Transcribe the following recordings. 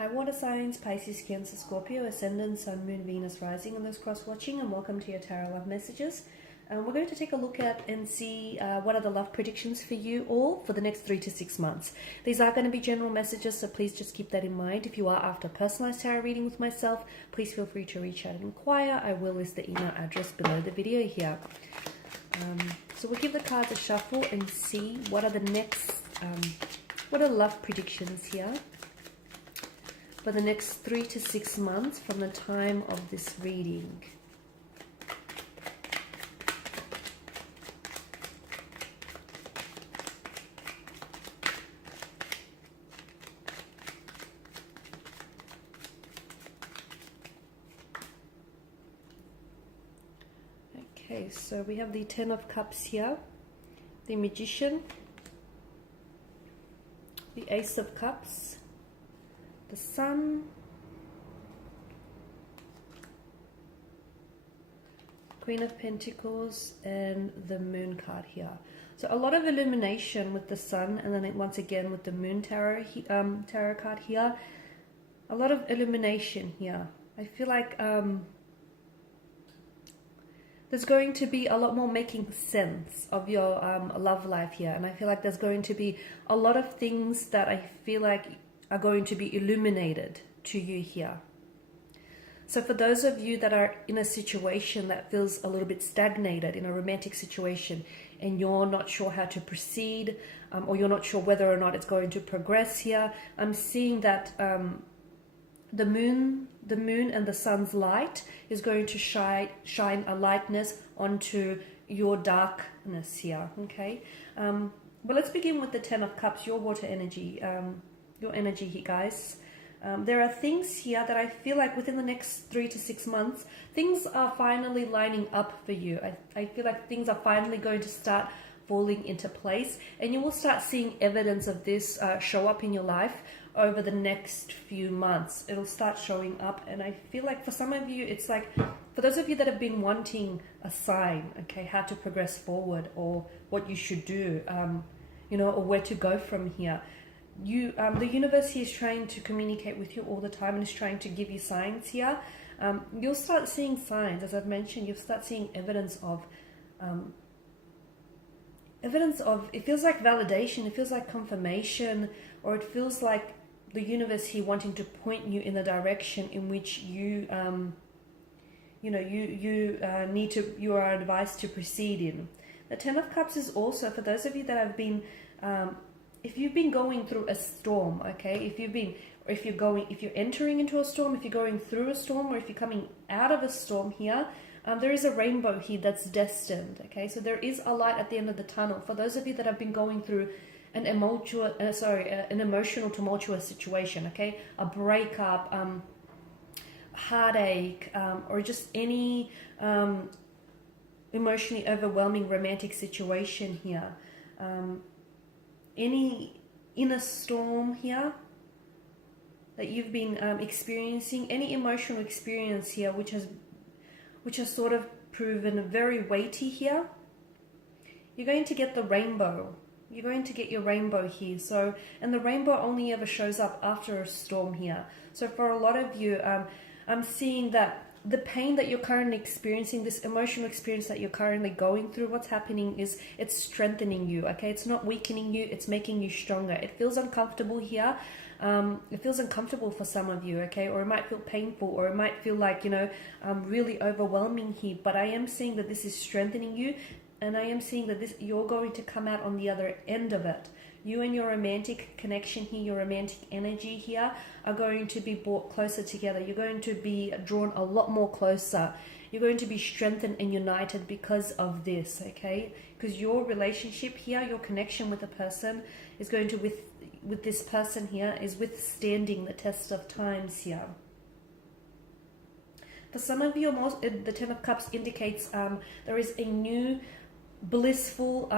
Hi water signs, Pisces, Cancer, Scorpio, Ascendant, Sun, Moon, Venus, Rising, and those cross-watching, and welcome to your Tarot Love Messages. We're going to take a look at and see what are the love predictions for you all for the next 3 to 6 months. These are going to be general messages, so please just keep that in mind. If you are after a personalized tarot reading with myself, please feel free to reach out and inquire. I will list the email address below the video here. So we'll give the cards a shuffle and see what are the next, what are love predictions here for the next 3 to 6 months from the time of this reading. Okay, so we have the Ten of Cups here, the Magician, the Ace of Cups, the Sun, Queen of Pentacles, and the Moon card here. So a lot of illumination with the Sun, and then once again with the Moon tarot card here. A lot of illumination here. I feel like there's going to be a lot more making sense of your love life here. And I feel like there's going to be a lot of things that I feel like are going to be illuminated to you here. So for those of you that are in a situation that feels a little bit stagnated, in a romantic situation, and you're not sure how to proceed, or you're not sure whether or not it's going to progress here, I'm seeing that the moon and the sun's light is going to shine a lightness onto your darkness here. Okay, well, let's begin with the Ten of Cups, your water energy, your energy here, guys. There are things here that I feel like within the next 3 to 6 months, things are finally lining up for you. I feel like things are finally going to start falling into place, and you will start seeing evidence of this show up in your life over the next few months. It'll start showing up, and I feel like for some of you, it's like, for those of you that have been wanting a sign, okay, how to progress forward, or what you should do, you know, or where to go from here. The universe here is trying to communicate with you all the time and is trying to give you signs here. You'll start seeing signs, as I've mentioned. You'll start seeing evidence of, it feels like validation, it feels like confirmation, or it feels like the universe here wanting to point you in the direction in which you, you know, you are advised to proceed in. The Ten of Cups is also for those of you that have been, if you've been going through a storm, okay, if you're entering into a storm, if you're going through a storm, or if you're coming out of a storm here, there is a rainbow here that's destined, okay? So there is a light at the end of the tunnel. For those of you that have been going through an emotional tumultuous situation, okay? A breakup, heartache, or just any emotionally overwhelming romantic situation here. Any inner storm here that you've been experiencing, any emotional experience here which has sort of proven very weighty here, you're going to get the rainbow. You're going to get your rainbow here. So, and the rainbow only ever shows up after a storm here. So for a lot of you, I'm seeing that the pain that you're currently experiencing, this emotional experience that you're currently going through, what's happening is it's strengthening you, okay? It's not weakening you, it's making you stronger. It feels uncomfortable here. It feels uncomfortable for some of you, okay? Or it might feel painful, or it might feel like, you know, really overwhelming here. But I am seeing that this is strengthening you, and I am seeing that you're going to come out on the other end of it. You and your romantic connection here, your romantic energy here, are going to be brought closer together. You're going to be drawn a lot more closer. You're going to be strengthened and united because of this, okay? Because your relationship here, your connection with a person is going to, with this person here, is withstanding the test of times here. For some of you, the Ten of Cups indicates there is a new blissful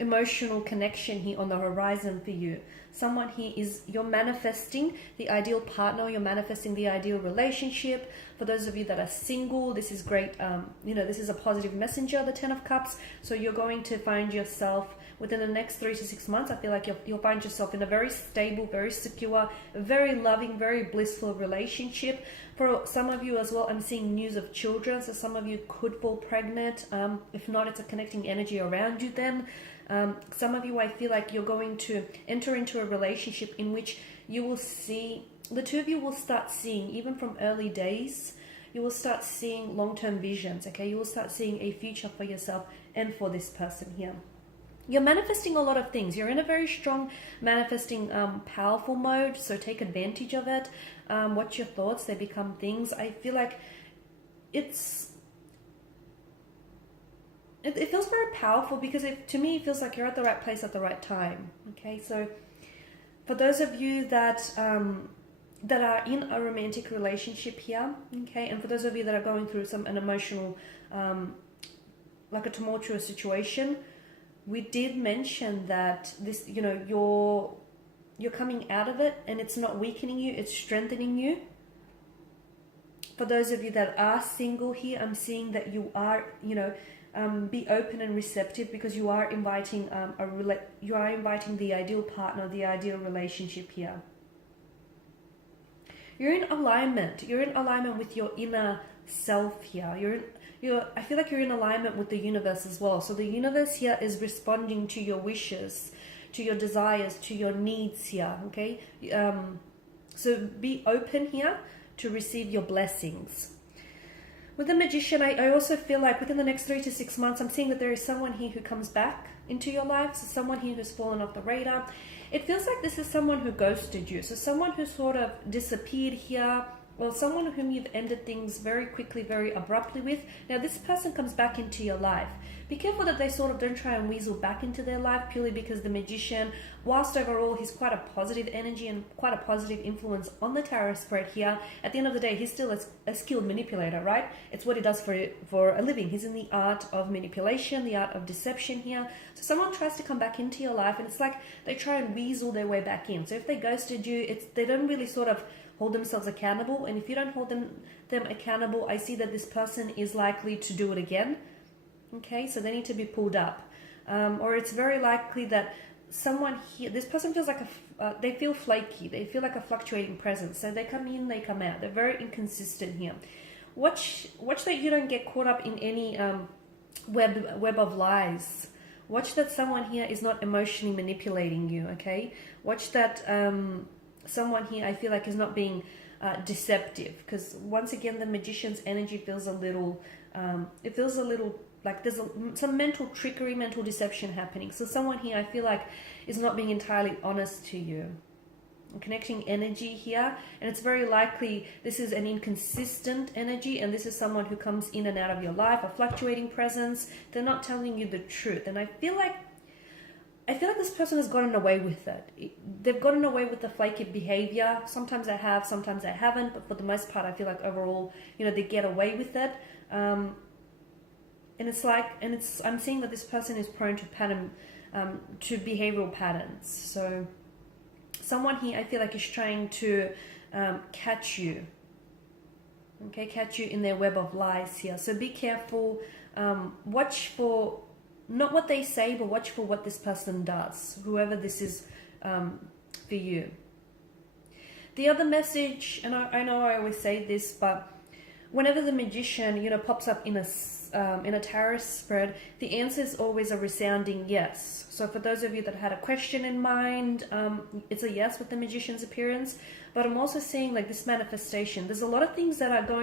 emotional connection here on the horizon for you. Someone here you're manifesting the ideal partner, you're manifesting the ideal relationship. For those of you that are single, this is great. You know, this is a positive messenger, the Ten of Cups. So you're going to find yourself within the next 3 to 6 months, I feel like you'll find yourself in a very stable, very secure, very loving, very blissful relationship. For some of you as well, I'm seeing news of children, so some of you could fall pregnant. If not, it's a connecting energy around you then. Some of you, I feel like you're going to enter into a relationship in which you will see, the two of you will start seeing, even from early days, you will start seeing long-term visions, okay? You will start seeing a future for yourself and for this person here. You're manifesting a lot of things. You're in a very strong manifesting powerful mode, so take advantage of it. Watch your thoughts, they become things. I feel like it feels very powerful because to me it feels like you're at the right place at the right time, okay? So for those of you that are in a romantic relationship here, okay, and for those of you that are going through an emotional, like a tumultuous situation, we did mention that this, you know, you're coming out of it, and it's not weakening you, it's strengthening you. For those of you that are single here, I'm seeing that you are, you know, be open and receptive, because you are inviting the ideal partner, the ideal relationship here. You're in alignment. You're in alignment with your inner self here. I feel like you're in alignment with the universe as well. So the universe here is responding to your wishes, to your desires, to your needs here, okay? So be open here to receive your blessings. With the Magician, I also feel like within the next 3 to 6 months, I'm seeing that there is someone here who comes back into your life. So someone here who's fallen off the radar. It feels like this is someone who ghosted you. So someone who sort of disappeared here, or someone whom you've ended things very quickly, very abruptly with. Now this person comes back into your life. Be careful that they sort of don't try and weasel back into their life, purely because the Magician, whilst overall he's quite a positive energy and quite a positive influence on the tarot spread here, at the end of the day he's still a skilled manipulator, right? It's what he does for a living. He's in the art of manipulation, the art of deception here. So someone tries to come back into your life, and it's like they try and weasel their way back in. So if they ghosted you, they don't really sort of hold themselves accountable, and if you don't hold them accountable, I see that this person is likely to do it again. Okay, so they need to be pulled up, or it's very likely that someone here, this person feels like they feel flaky, they feel like a fluctuating presence. So they come in, they come out, they're very inconsistent here. Watch that you don't get caught up in any web of lies. Watch that someone here is not emotionally manipulating you, okay? Watch that someone here, I feel like, is not being deceptive, because once again the Magician's energy feels a little like there's some mental trickery, mental deception happening. So someone here, I feel like, is not being entirely honest to you. I'm connecting energy here, and it's very likely this is an inconsistent energy, and this is someone who comes in and out of your life, a fluctuating presence. They're not telling you the truth, and I feel like this person has gotten away with it. They've gotten away with the flaky behavior. Sometimes they have, sometimes they haven't, but for the most part, I feel like overall, you know, they get away with it. And I'm seeing that this person is prone to behavioral patterns. So someone here, I feel like, is trying to catch you. Okay, catch you in their web of lies here. So be careful. Watch for not what they say, but watch for what this person does, whoever this is for you. The other message, and I know I always say this, but whenever the Magician, you know, pops up in a tarot spread, the answer is always a resounding yes. So for those of you that had a question in mind, it's a yes with the Magician's appearance. But I'm also seeing like this manifestation. There's a lot of things that I feel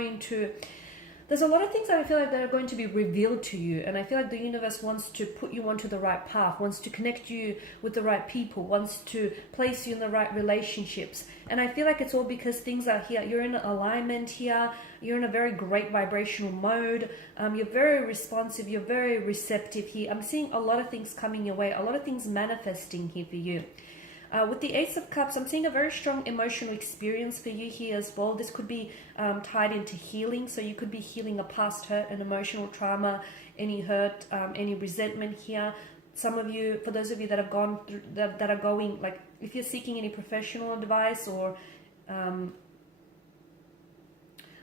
like that are going to be revealed to you, and I feel like the universe wants to put you onto the right path, wants to connect you with the right people, wants to place you in the right relationships. And I feel like it's all because things are here. You're in alignment here. You're in a very great vibrational mode. You're very responsive. You're very receptive here. I'm seeing a lot of things coming your way, a lot of things manifesting here for you. With the Ace of Cups, I'm seeing a very strong emotional experience for you here as well. This could be tied into healing. So you could be healing a past hurt, an emotional trauma, any hurt, any resentment here. Some of you, for those of you that have gone through, that are going, like if you're seeking any professional advice or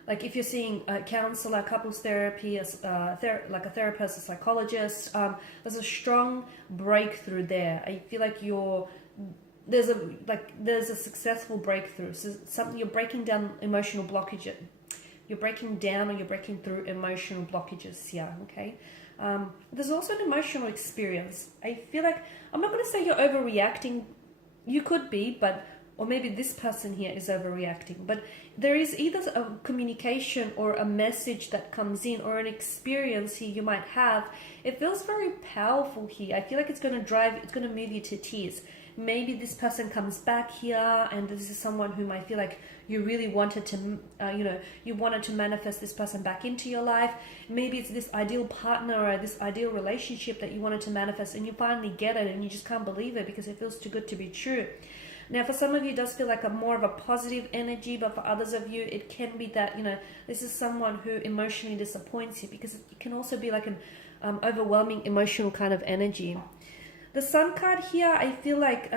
like if you're seeing a counselor, couples therapy, like a therapist, a psychologist, there's a strong breakthrough there. I feel like there's a successful breakthrough. So something, you're breaking down emotional blockages. You're breaking down, or you're breaking through emotional blockages here, okay? There's also an emotional experience. I feel like, I'm not going to say you're overreacting. You could be, or maybe this person here is overreacting. But there is either a communication or a message that comes in, or an experience here you might have. It feels very powerful here. I feel like it's going to move you to tears. Maybe this person comes back here, and this is someone whom I feel like you really wanted to, you wanted to manifest this person back into your life. Maybe it's this ideal partner or this ideal relationship that you wanted to manifest, and you finally get it, and you just can't believe it because it feels too good to be true. Now, for some of you, it does feel like more of a positive energy, but for others of you, it can be that, this is someone who emotionally disappoints you, because it can also be like an overwhelming emotional kind of energy. The Sun card here, I feel like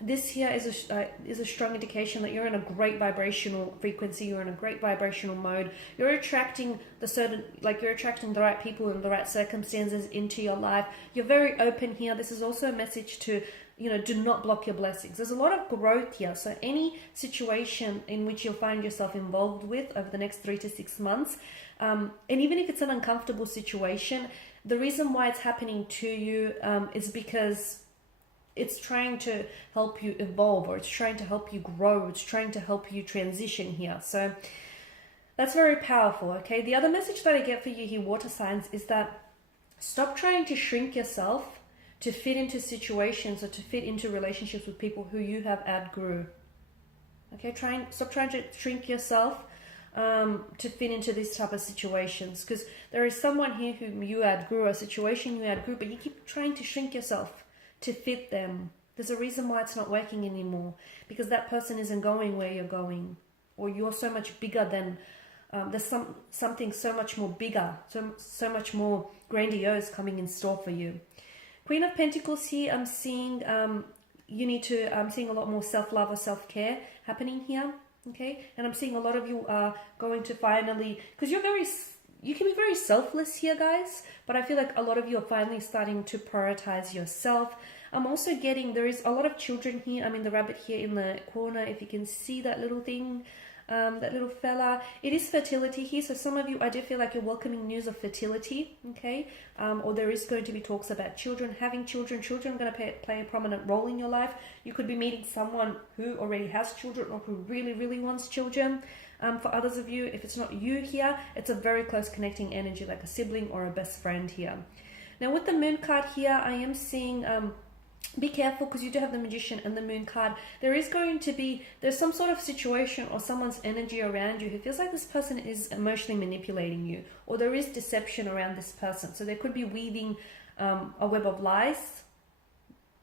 this here is a strong indication that you're in a great vibrational frequency. You're in a great vibrational mode. You're attracting you're attracting the right people and the right circumstances into your life. You're very open here. This is also a message to, do not block your blessings. There's a lot of growth here. So any situation in which you'll find yourself involved with over the next 3 to 6 months, and even if it's an uncomfortable situation, the reason why it's happening to you is because it's trying to help you evolve, or it's trying to help you grow. It's trying to help you transition here. So that's very powerful, okay? The other message that I get for you here, water signs, is that stop trying to shrink yourself to fit into situations or to fit into relationships with people who you have outgrew. Okay, stop trying to shrink yourself to fit into these type of situations, because there is someone here whom you outgrew, a situation you outgrew, but you keep trying to shrink yourself to fit them. There's a reason why it's not working anymore, because that person isn't going where you're going, or you're so much bigger than, there's something so much more bigger, so much more grandiose coming in store for you. Queen of Pentacles here, I'm seeing I'm seeing a lot more self-love or self-care happening here. Okay, and I'm seeing a lot of you are going to finally, because you can be very selfless here, guys, but I feel like a lot of you are finally starting to prioritize yourself. I'm also getting, there is a lot of children here. I mean, the rabbit here in the corner, if you can see that little thing, that little fella, it is fertility here. So some of you, I do feel like you're welcoming news of fertility, okay? Or there is going to be talks about children, having children. Children are going to play a prominent role in your life. You could be meeting someone who already has children, or who really, really wants children. For others of you, if it's not you here, it's a very close connecting energy, like a sibling or a best friend here. Now with the Moon card here, I am seeing, be careful, because you do have the Magician and the Moon card. There's some sort of situation or someone's energy around you who feels like this person is emotionally manipulating you, or there is deception around this person. So they could be weaving a web of lies.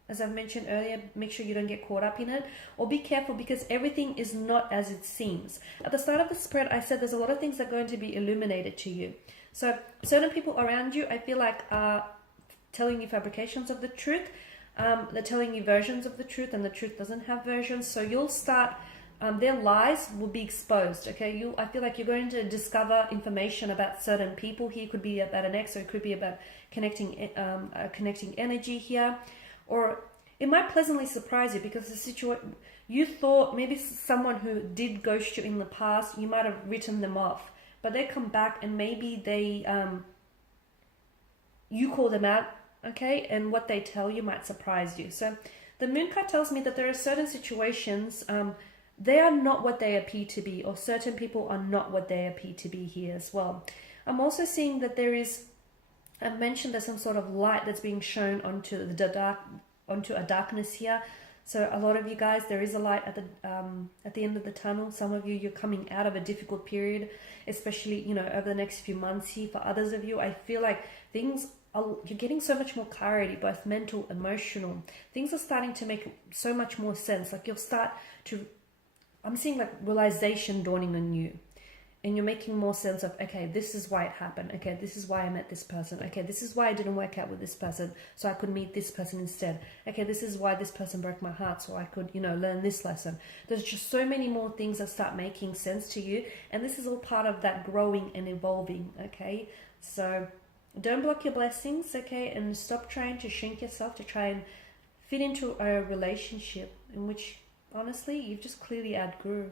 As I've mentioned earlier, make sure you don't get caught up in it, or be careful, because everything is not as it seems. At the start of the spread, I said there's a lot of things that are going to be illuminated to you. So certain people around you, I feel like, are telling you fabrications of the truth. They're telling you versions of the truth, and the truth doesn't have versions. So you'll start, their lies will be exposed, okay? I feel like you're going to discover information about certain people here. It could be about an ex, or it could be about connecting energy here. Or it might pleasantly surprise you, because the situation, you thought maybe someone who did ghost you in the past, you might have written them off, but they come back, and maybe you call them out, okay, and what they tell you might surprise you. So the Moon card tells me that there are certain situations, they are not what they appear to be, or certain people are not what they appear to be here as well. I'm also seeing that I've mentioned there's some sort of light that's being shown onto a darkness here. So a lot of you guys, there is a light at the end of the tunnel. Some of you, you're coming out of a difficult period, especially, over the next few months here. For others of you, I feel like you're getting so much more clarity, both mental, emotional. Things are starting to make so much more sense. Like I'm seeing like realization dawning on you. and you're making more sense of, okay, this is why it happened. Okay, this is why I met this person. Okay, this is why I didn't work out with this person, so I could meet this person instead. Okay, this is why this person broke my heart, so I could, you know, learn this lesson. There's just so many more things that start making sense to you, and this is all part of that growing and evolving, okay? So don't block your blessings, okay? And stop trying to shrink yourself to try and fit into a relationship in which, honestly, you've just clearly outgrew.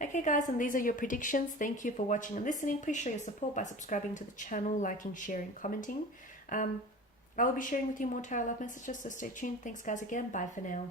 Okay guys, and these are your predictions. Thank you for watching and listening. Please show your support by subscribing to the channel, liking, sharing, commenting. I will be sharing with you more tarot love messages, so stay tuned. Thanks guys again. Bye for now.